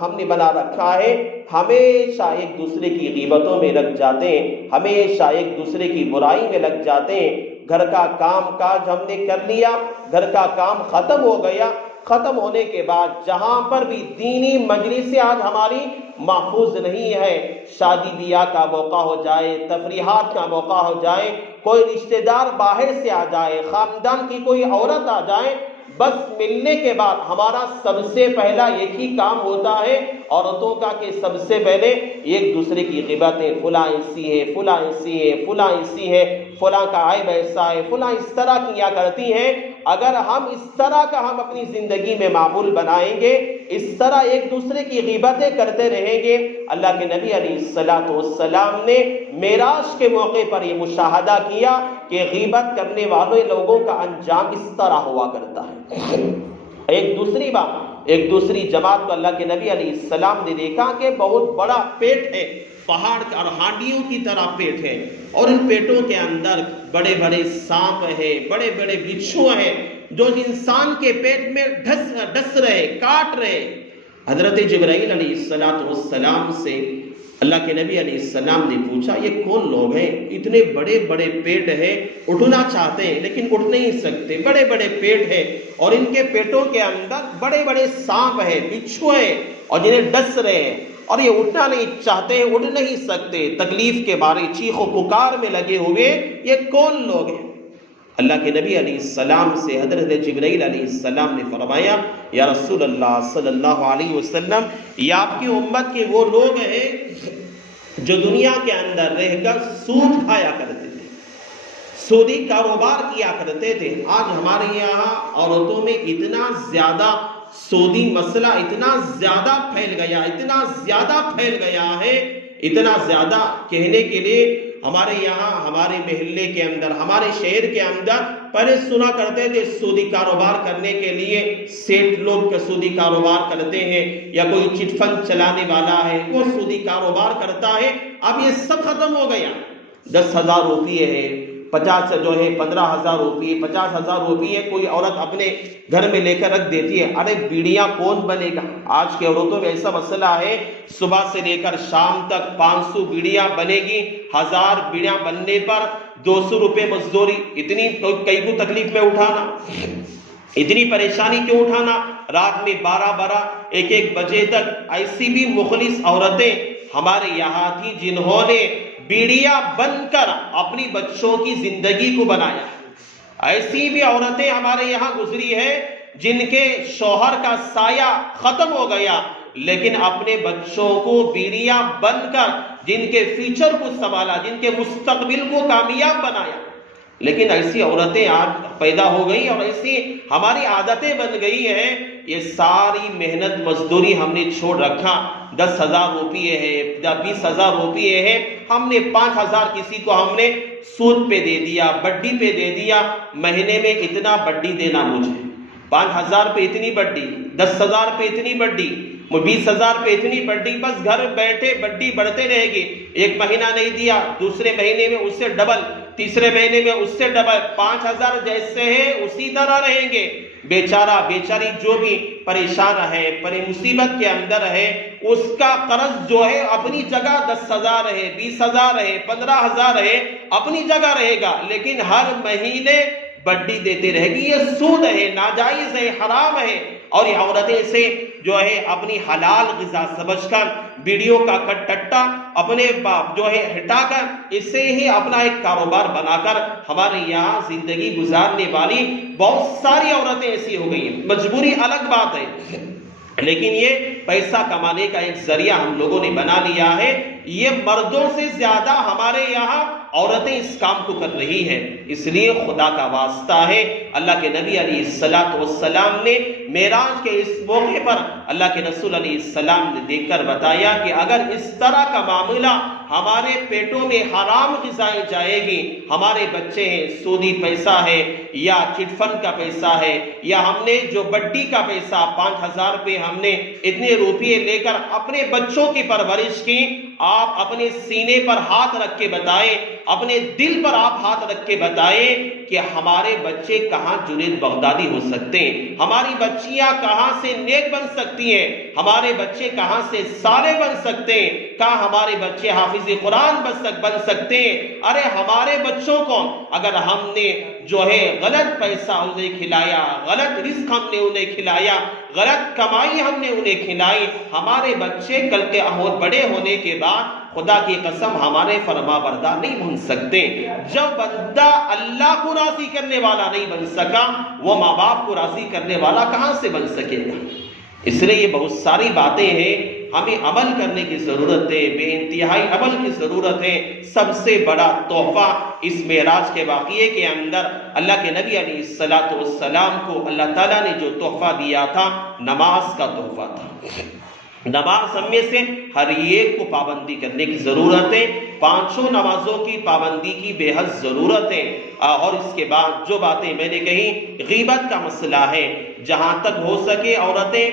ہم نے بنا رکھا ہے؟ ہمیشہ ایک دوسرے کی غیبتوں میں لگ جاتے ہیں، ہمیشہ ایک دوسرے کی برائی میں لگ جاتے ہیں۔ گھر کا کام کاج ہم نے کر لیا، گھر کا کام ختم ہو گیا، ختم ہونے کے بعد جہاں پر بھی دینی مجلس آج ہماری محفوظ نہیں ہے، شادی بیاہ کا موقع ہو جائے، تفریحات کا موقع ہو جائے، کوئی رشتہ دار باہر سے آ جائے، خاندان کی کوئی عورت آ جائے، بس ملنے کے بعد ہمارا سب سے پہلا ایک ہی کام ہوتا ہے عورتوں کا کہ سب سے پہلے ایک دوسرے کی غیبتیں، فلاں ایسی ہے، فلاں ایسی ہے، فلاں ایسی ہے، فلاں کا عیب ایسا ہے، فلاں اس طرح کیا کرتی ہیں۔ اگر ہم اس طرح کا ہم اپنی زندگی میں معمول بنائیں گے، اس طرح ایک دوسرے کی غیبتیں کرتے رہیں گے، اللہ کے نبی علیہ السلام نے معراج کے موقع پر یہ مشاہدہ کیا کہ غیبت کرنے والے لوگوں کا انجام اس طرح ہوا کرتا ہے۔ ایک دوسری جماعت کو اللہ کے نبی علیہ السلام نے دیکھا کہ بہت بڑا پیٹ ہے، پہاڑ اور ہانڈیوں کی طرح پیٹ ہے، اور ان پیٹوں کے اندر بڑے بڑے سانپ ہیں، بڑے بڑے بچھو ہیں جو انسان کے پیٹ میں ڈس رہے، کاٹ رہے۔ حضرت جبرائیل علیہ السلام سے اللہ کے نبی علیہ السلام نے پوچھا یہ کون لوگ ہیں؟ اتنے بڑے بڑے پیٹ ہیں، اٹھنا چاہتے ہیں لیکن اٹھ نہیں سکتے، بڑے بڑے پیٹ ہیں اور ان کے پیٹوں کے اندر بڑے بڑے سانپ ہیں، بچھو ہیں اور جنہیں ڈس رہے ہیں، اور یہ اٹھنا نہیں چاہتے ہیں، اٹھ نہیں سکتے، تکلیف کے بارے چیخ و پکار میں لگے ہوئے، یہ کون لوگ ہیں؟ اللہ کے نبی علیہ السلام سے حضرت جبرائیل علیہ السلام نے فرمایا یا رسول اللہ صلی اللہ علیہ وسلم، یہ آپ کی امت کے وہ لوگ ہیں جو دنیا کے اندر رہ کر سود کھایا کرتے تھے، سودی کاروبار کیا کرتے تھے۔ آج ہمارے یہاں عورتوں میں اتنا زیادہ سودی مسئلہ اتنا زیادہ پھیل گیا ہے، اتنا زیادہ کہنے کے لیے ہمارے یہاں، ہمارے محلے کے اندر، ہمارے شہر کے اندر پہلے سنا کرتے تھے سودی کاروبار کرنے کے لیے سیٹ لوگ کا سودی کاروبار کرتے ہیں، یا کوئی چٹ فنڈ چلانے والا ہے وہ سودی کاروبار کرتا ہے۔ اب یہ سب ختم ہو گیا۔ 10,000 روپیے ہے، 15,000 روپیے، 50,000 روپیے کوئی عورت اپنے گھر میں لے کر رکھ دیتی ہے۔ ارے بیڑیاں کون بنے گا؟ آج کے عورتوں میں ایسا مسئلہ ہے، صبح سے لے کر شام تک 500 بیڑیاں بنے گی، 1000 بیڑیاں بننے پر 200 روپے مزدوری۔ اتنی کئی کو تکلیف میں اٹھانا، اتنی پریشانی کیوں اٹھانا؟ رات میں 12 1 بجے تک ایسی بھی مخلص عورتیں ہمارے یہاں تھی جنہوں نے بیڑیاں بن کر اپنی بچوں کی زندگی کو بنایا۔ ایسی بھی عورتیں ہمارے یہاں گزری ہیں جن کے شوہر کا سایہ ختم ہو گیا، لیکن اپنے بچوں کو بیڑیاں بن کر جن کے فیوچر کو سنبھالا، جن کے مستقبل کو کامیاب بنایا۔ لیکن ایسی عورتیں آج پیدا ہو گئی اور ایسی ہماری عادتیں بن گئی ہیں، یہ ساری محنت مزدوری ہم نے چھوڑ رکھا۔ 10,000 روپیے ہے یا 20,000 روپیے ہے، ہم نے 5,000 کسی کو ہم نے سود پہ دے دیا، بڈی پہ دے دیا، مہینے میں اتنا بڈی دینا مجھے، 5,000 پہ اتنی بڈی، 10,000 پہ اتنی بڈی، 20,000 پہ اتنی بڈی، بس گھر بیٹھے بڈی بڑھتے رہے گی۔ ایک مہینہ نہیں دیا، دوسرے مہینے میں اس سے ڈبل، تیسرے مہینے میں اس سے ڈبل، 5,000 جیسے ہیں اسی طرح رہیں گے۔ بیچارہ بیچاری جو بھی پریشان ہے، مصیبت کے اندر ہے، اس کا قرض جو ہے اپنی جگہ 10,000 ہے، 20,000 ہے، 15,000 ہے، اپنی جگہ رہے گا، لیکن ہر مہینے بڈی دیتے رہے گی۔ یہ سود ہے، ناجائز ہے، حرام ہے۔ اور یہ عورتیں اسے جو ہے اپنی حلال غذا سمجھ کر بیڑیوں کا کٹا اپنے جو ہے ہٹا کر اسے ہی اپنا ایک کاروبار بنا کر ہمارے یہاں زندگی گزارنے والی بہت ساری عورتیں ایسی ہو گئی ہیں. مجبوری الگ بات ہے، لیکن یہ پیسہ کمانے کا ایک ذریعہ ہم لوگوں نے بنا لیا ہے. یہ مردوں سے زیادہ ہمارے یہاں عورتیں اس کام کو کر رہی ہیں. اس لیے خدا کا واسطہ ہے، اللہ کے نبی علیہ السلام نے معراج کے اس موقع پر اللہ کے رسول علیہ السلام نے دیکھ کر بتایا کہ اگر اس طرح کا معاملہ ہمارے پیٹوں میں حرام غذائیں جائے گی، ہمارے بچے ہیں، سودی پیسہ ہے یا چٹ فنڈ کا پیسہ ہے، یا ہم نے جو بڈی کا پیسہ 5,000 روپے ہم نے اتنے روپے لے کر اپنے بچوں کی پرورش کی، آپ اپنے سینے پر ہاتھ رکھ کے بتائیں، اپنے دل پر آپ ہاتھ رکھ کے بتائیں کہ ہمارے بچے کہاں جنید بغدادی ہو سکتے ہیں، ہماری بچیاں کہاں سے نیک بن سکتی ہیں، ہمارے بچے کہاں سے صالح بن سکتے ہیں، کہاں ہمارے بچے حافظ قرآن بن سکتے ہیں. ارے ہمارے بچوں کو اگر ہم نے جو ہے غلط پیسہ انہیں کھلایا، غلط رزق ہم نے انہیں کھلایا، غلط کمائی ہم نے انہیں کھلائی، ہمارے بچے کل کے بڑے ہونے کے بعد خدا کی قسم ہمارے فرما بردار نہیں بن سکتے. جب بندہ اللہ کو راضی کرنے والا نہیں بن سکا، وہ ماں باپ کو راضی کرنے والا کہاں سے بن سکے گا؟ اس لیے یہ بہت ساری باتیں ہیں، ہمیں عمل کرنے کی ضرورت ہے، بے انتہائی عمل کی ضرورت ہے. سب سے بڑا تحفہ اس معراج کے واقعے کے اندر اللہ کے نبی علیہ السلام کو اللہ تعالیٰ نے جو تحفہ دیا تھا، نماز کا تحفہ تھا. نماز ہم میں سے ہر ایک کو پابندی کرنے کی ضرورت ہے. 5 نمازوں کی پابندی کی بے حد ضرورت ہے. اور اس کے بعد جو باتیں میں نے کہی، غیبت کا مسئلہ ہے، جہاں تک ہو سکے عورتیں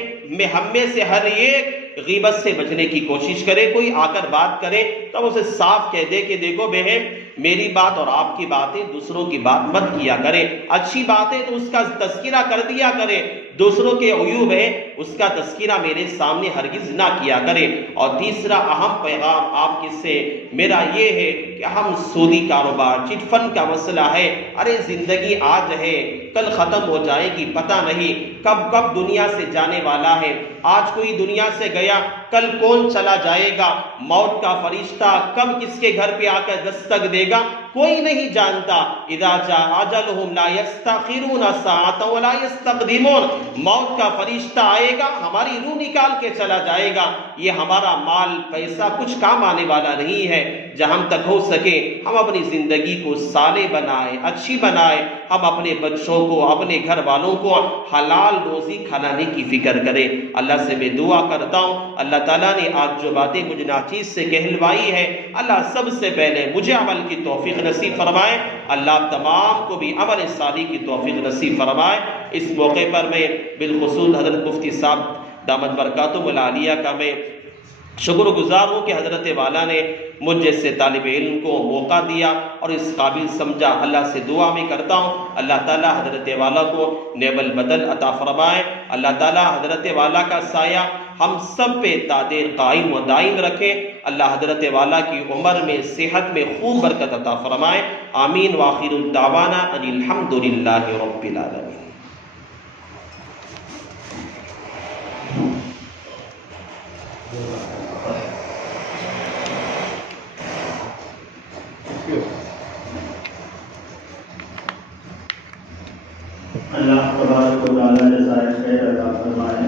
ہم میں سے ہر ایک غیبت سے بچنے کی کوشش کرے. کوئی آ کر بات کرے تو اسے صاف کہہ دے کہ دیکھو بہن، میری بات اور آپ کی باتیں دوسروں کی بات مت کیا کرے. اچھی باتیں تو اس کا تذکرہ کر دیا کرے، دوسروں کے عیوب ہے اس کا تذکرہ میرے سامنے ہرگز نہ کیا کرے. اور تیسرا اہم پیغام آپ کی سے میرا یہ ہے کہ ہم سودی کاروبار، چٹ فنڈ کا مسئلہ ہے. ارے زندگی آج ہے، کل ختم ہو جائے گی، پتہ نہیں کب دنیا سے جانے والا ہے. آج کوئی دنیا سے گیا، کل کون چلا جائے گا. موت کا فرشتہ کب کس کے گھر پہ آ کر دستک دے گا، کوئی نہیں جانتا. اذا جاء اجلهم لا يستأخرون ساعة ولا يستقدمون. موت کا فرشتہ آئے گا، ہماری روح نکال کے چلا جائے گا. یہ ہمارا مال پیسہ کچھ کام آنے والا نہیں ہے. جہاں تک ہو سکے ہم اپنی زندگی کو صالح بنائیں، اچھی بنائیں. ہم اپنے بچوں کو، اپنے گھر والوں کو حلال روزی کھلانے کی فکر کریں. اللہ سے میں دعا کرتا ہوں، اللہ تعالیٰ نے آج جو باتیں مجھے ناچیز سے کہلوائی ہے، اللہ سب سے پہلے مجھے عمل کی توفیق نصیب فرمائے. اللہ تمام کو بھی عمل صالح کی توفیق نصیب فرمائے. اس موقع پر میں بالخصوص حضرت مفتی صاحب دامت برکاتہم العالیہ کا میں شکر گزار ہوں کہ حضرت والا نے مجھ جیسے طالب علم کو موقع دیا اور اس قابل سمجھا. اللہ سے دعا میں کرتا ہوں اللہ تعالیٰ حضرت والا کو نعم البدل عطا فرمائے. اللہ تعالیٰ حضرت والا کا سایہ ہم سب پہ تادیر قائم و دائم رکھے. اللہ حضرت والا کی عمر میں، صحت میں خوب برکت عطا فرمائے. آمین. وآخر الدعوانا ان الحمد للہ رب العالمین. اللہ تبارک و تعالیٰ جزائے خیر عطا فرمائے.